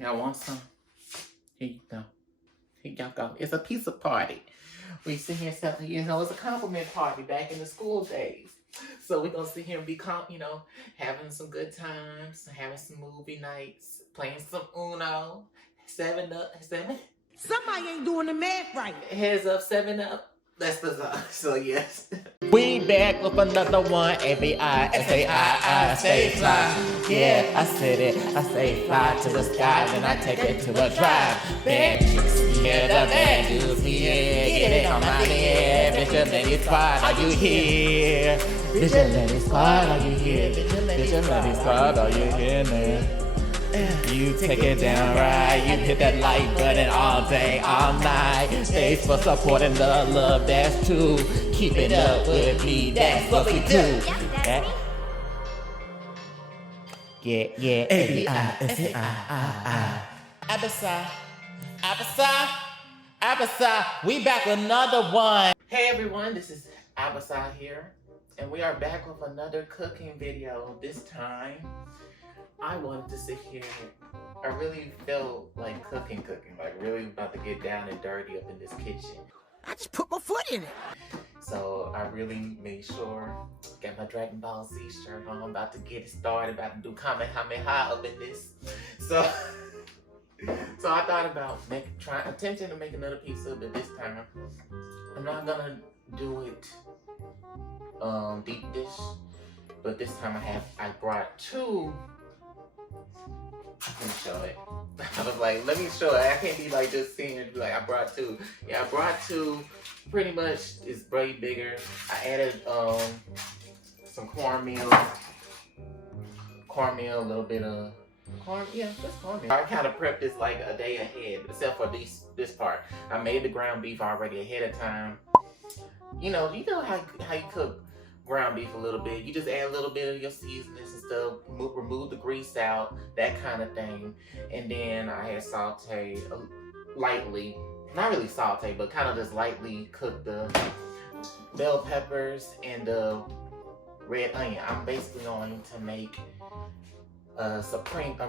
Y'all want some? Here you go. Here y'all go. It's a pizza party. We sit here and say, it's a compliment party back in the school days. So we're gonna sit here and be, having some good times, having some movie nights, playing some Uno, 7-Up, 7. Somebody ain't doing the math right. Heads up, 7-Up. That's bizarre. So yes. We back with another one. Abisai, stay fly. Yeah, I said it. I say fly to the sky, then I take it to a drive. Bad chicks, yeah, the bad dudes, yeah. Get it on my head. Vigilante squad, are you here? Vigilante squad, are you here? Vigilante squad, are you here now? You take it down right, you hit that like button all day, all night. Thanks for supporting the love, that's true. Keep it up with me, that's what we do. Yeah, Abisai, we back with another one. Hey everyone, this is Abisai here, and we are back with another cooking video. This time, I wanted to sit here. I really felt like cooking, like really about to get down and dirty up in this kitchen. I just put my foot in it. So I really made sure, got my Dragon Ball Z shirt on, about to get it started, about to do Kamehameha up in this. So I thought about attempting to make another pizza, but this time I'm not gonna do it deep dish. But this time I brought two. Let me show it. I was like, let me show it. I can't be like just seeing it. Be like, I brought two. Yeah, I brought two. Pretty much, it's way bigger. I added some cornmeal, a little bit of just cornmeal. I kind of prepped this like a day ahead, except for this part. I made the ground beef already ahead of time. You know how you cook ground beef a little bit. You just add a little bit of your seasonings and stuff, remove the grease out, that kind of thing. And then I had sauteed lightly, not really sauteed, but kind of just lightly cooked the bell peppers and the red onion. I'm basically going to make a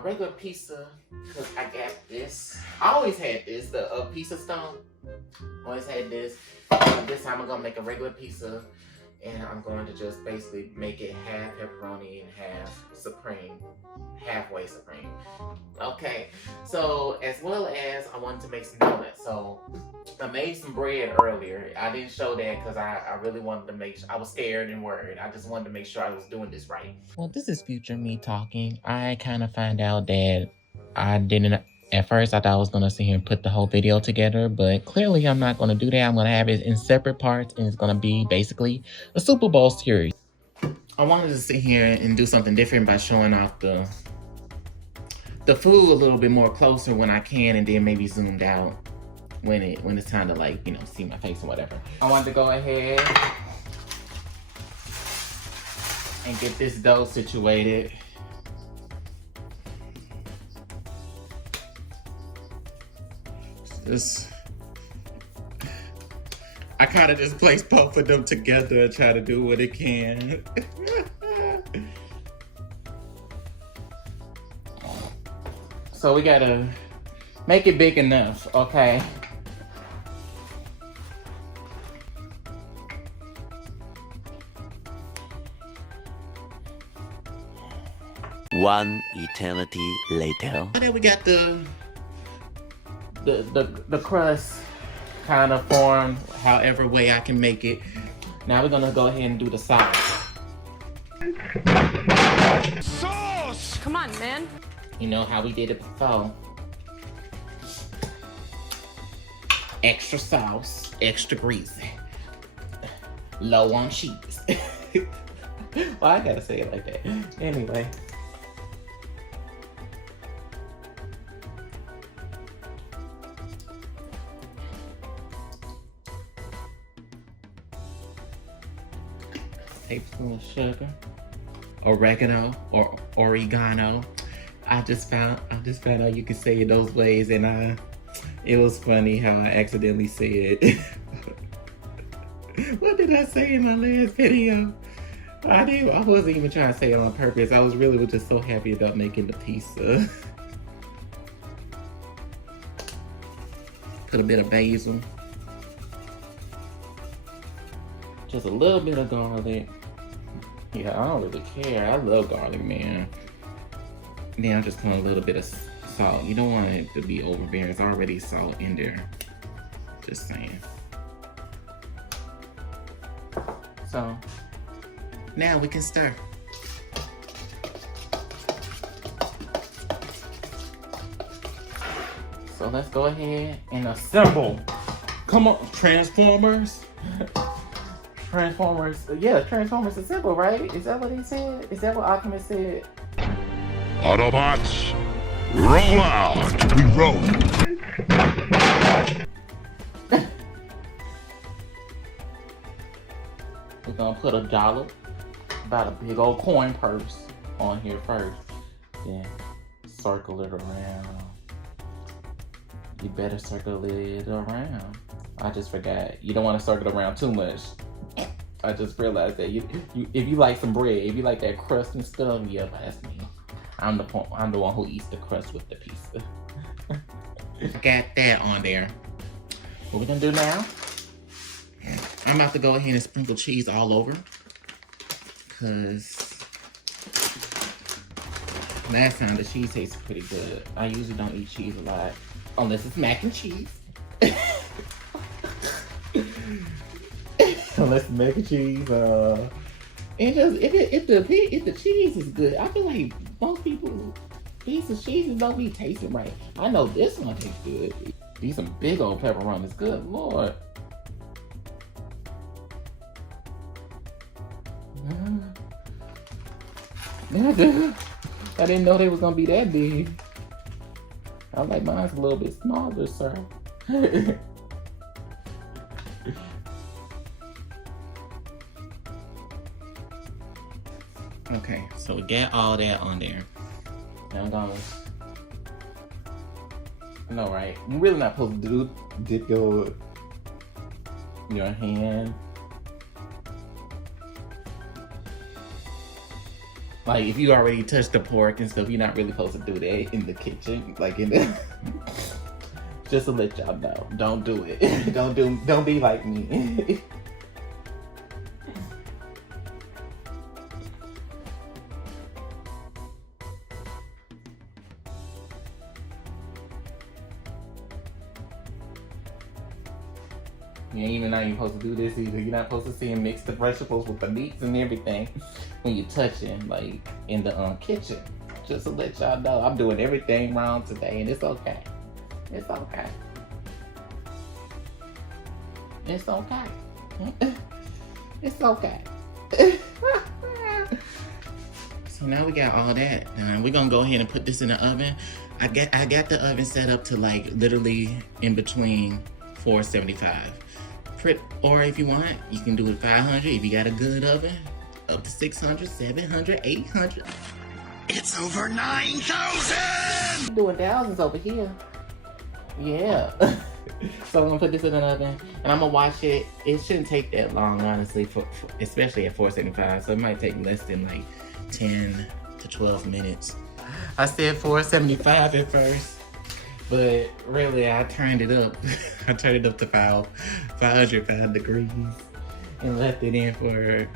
regular pizza, because I got this. I always had this, a pizza stone. Always had this. This time I'm gonna make a regular pizza. And I'm going to just basically make it half pepperoni and half supreme, halfway supreme. Okay, so as well as I wanted to make some donuts. So I made some bread earlier. I didn't show that because I really wanted to make sure. I was scared and worried. I just wanted to make sure I was doing this right. Well, this is future me talking. I kind of found out that I didn't. At first, I thought I was going to sit here and put the whole video together, but clearly I'm not going to do that. I'm going to have it in separate parts, and it's going to be basically a Super Bowl series. I wanted to sit here and do something different by showing off the food a little bit more closer when I can, and then maybe zoomed out when it's time to see my face or whatever. I wanted to go ahead and get this dough situated. I kind of just place both of them together and try to do what it can. So we gotta make it big enough, okay? One eternity later. And then we got the crust kind of formed however way I can make it. Now we're gonna go ahead and do the sauce. Sauce! Come on, man. You know how we did it before. Extra sauce, extra greasy, low on cheese. Well, I gotta say it like that. Anyway. Tablespoon of sugar, oregano or oregano. I just found out you can say it those ways, and it was funny how I accidentally said what did I say in my last video? I wasn't even trying to say it on purpose. I was really just so happy about making the pizza. Put a bit of basil. Just a little bit of garlic. Yeah, I don't really care. I love garlic, man. Then I'm just putting a little bit of salt. You don't want it to be overbearing. There's already salt in there. Just saying. So, now we can stir. So let's go ahead and assemble. Come on, Transformers. Transformers, yeah, Transformers assemble, right? Is that what he said? Is that what Optimus said? Autobots, roll out. We roll. We're gonna put a dollar, about a big old coin purse on here first. Then circle it around. You better circle it around. I just forgot. You don't want to circle it around too much. I just realized that if you like some bread, if you like that crust and stuff, yeah, that's me. I'm the one who eats the crust with the pizza. Got that on there. What we're gonna do now? I'm about to go ahead and sprinkle cheese all over, cause last time the cheese tasted pretty good. I usually don't eat cheese a lot unless it's mac and cheese. Unless it's mac and cheese, and just if the cheese is good, I feel like most people piece of cheese don't be tasting right. I know this one tastes good. These some big old pepperonis. Good Lord. I didn't know they was gonna be that big. I like mine's a little bit smaller, sir. Okay, so we got all that on there. Now I'm gonna... No, right? You're really not supposed to dip your hand. Like, if you already touched the pork and stuff, you're not really supposed to do that in the kitchen. Like, in the... Just to let y'all know. Don't do it. Don't be like me. Yeah, even now you're supposed to do this either. You're not supposed to see and mix the vegetables with the meats and everything when you're touching, like, in the kitchen. Just to let y'all know, I'm doing everything wrong today, and it's okay. It's okay. It's okay. It's okay. So now we got all that done. We're gonna go ahead and put this in the oven. I got the oven set up to, like, literally in between 475. Or if you want, you can do it 500 if you got a good oven. Up to 600, 700, 800. It's over 9,000! Doing thousands over here. Yeah. So I'm gonna put this in an oven and I'm gonna watch it. It shouldn't take that long, honestly, especially at 475. So it might take less than like 10 to 12 minutes. I said 475 at first. But really, I turned it up. I turned it up to 505 degrees and left it in for...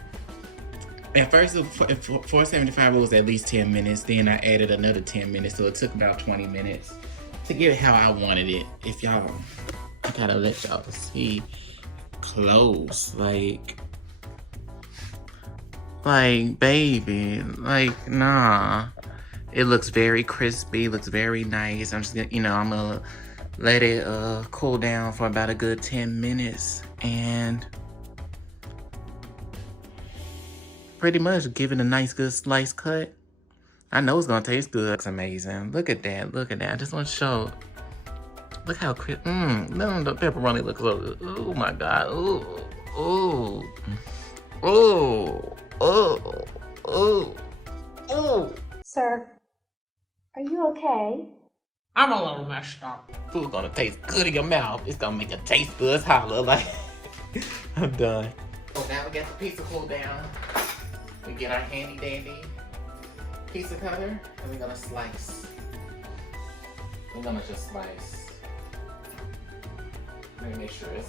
At first, at 475, it was at least 10 minutes. Then I added another 10 minutes, so it took about 20 minutes to get it how I wanted it. If y'all... I gotta let y'all see close. Like, baby. Like, nah. It looks very crispy, looks very nice. I'm just gonna, I'm gonna let it cool down for about a good 10 minutes and pretty much give it a nice good slice cut. I know it's gonna taste good. It's amazing. Look at that, look at that. I just wanna show, look how crisp, the pepperoni looks so good. Oh my God, ooh, ooh, ooh, ooh, ooh, ooh. Sir, are you okay? I'm a little messed up. Food's gonna taste good in your mouth. It's gonna make it taste good. Holler like I'm done. So now we got the pizza cooled down. We get our handy dandy pizza cutter and we're gonna slice. We're gonna just slice. Let me make sure it's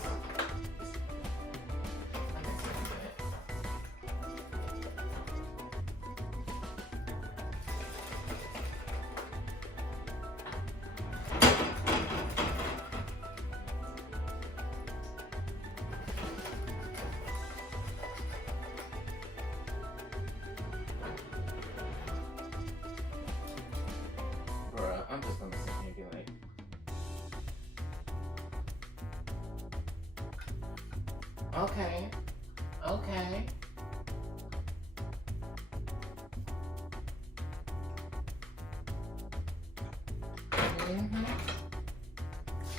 bruh, I'm just gonna sit here and be like, okay, okay.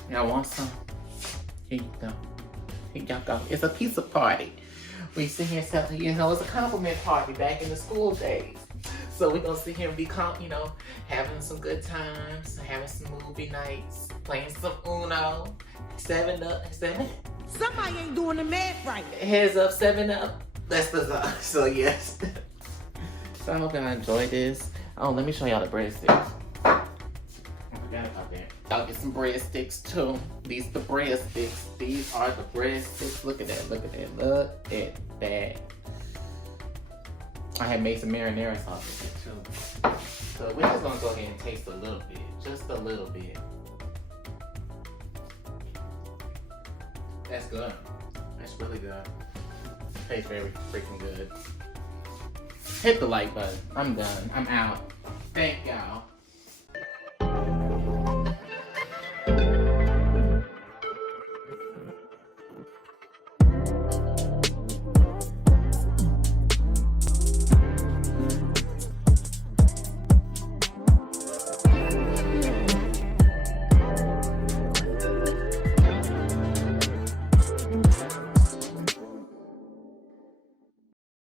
Y'all want some? Here you go. Here y'all go. It's a pizza party. We sit here and say, you know, it's a compliment party back in the school days. So we're gonna sit here and be, you know, having some good times, having some movie nights, playing some Uno, 7 Up, 7. Somebody ain't doing the math right. Heads up, 7 Up. That's the so yes. So I hope y'all enjoy this. Oh, let me show y'all the breadsticks. I forgot about that. I'll get some breadsticks too. These the breadsticks. These are the breadsticks. Look at that. Look at that. Look at that. I had made some marinara sauce with it too. So we're just gonna go ahead and taste a little bit. Just a little bit. That's good. That's really good. Tastes very freaking good. Hit the like button. I'm done. I'm out. Thank y'all.